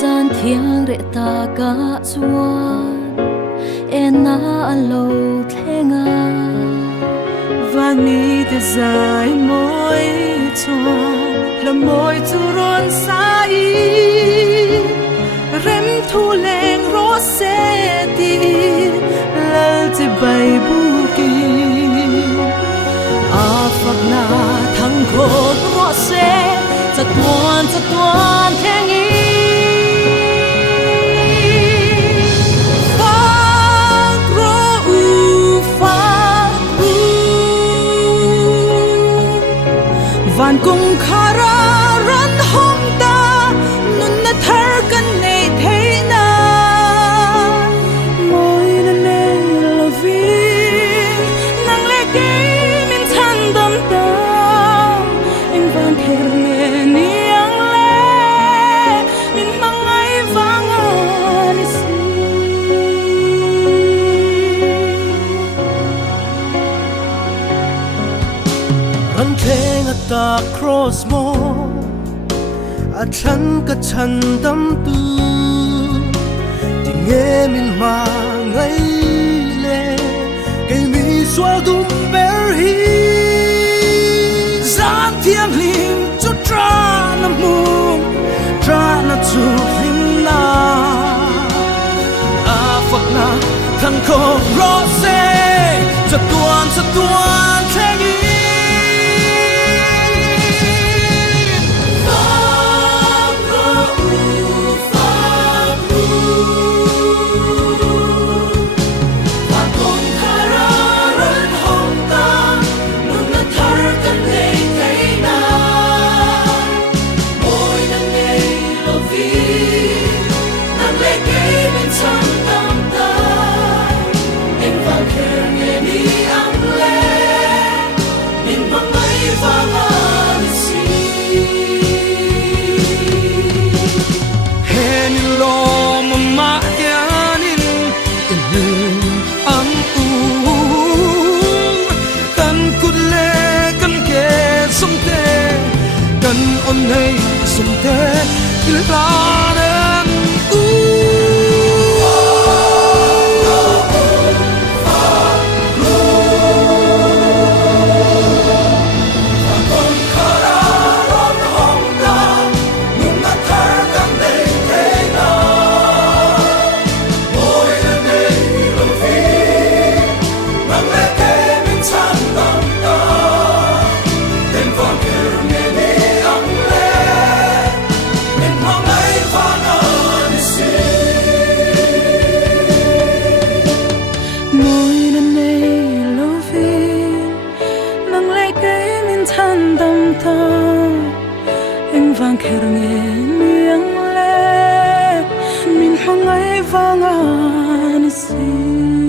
gian thiang re ta ka chuan ena alo thlenga vani te zai moi chuan la moi chu ron sai rem thu leng ro se ti lal te bai bu ki a phak na thang kho ro se cha tuan theng i van cung khara ran hong ta nun na thar kan nei theina moi na nei lovi nang le ke min chan dam ta em van kher me ni ang le min mangai vanga ni si ran theng ta cross mo a chan ka chan dam tu ti nge min ma ngai le ke mi swal dum ber hi zan thiang lim chu tra na mu tra na chu lim na a phak na thang ko ro se cha tuan theng i on hey sum te il ranen vang kher nge niang le min hangai vanga ni si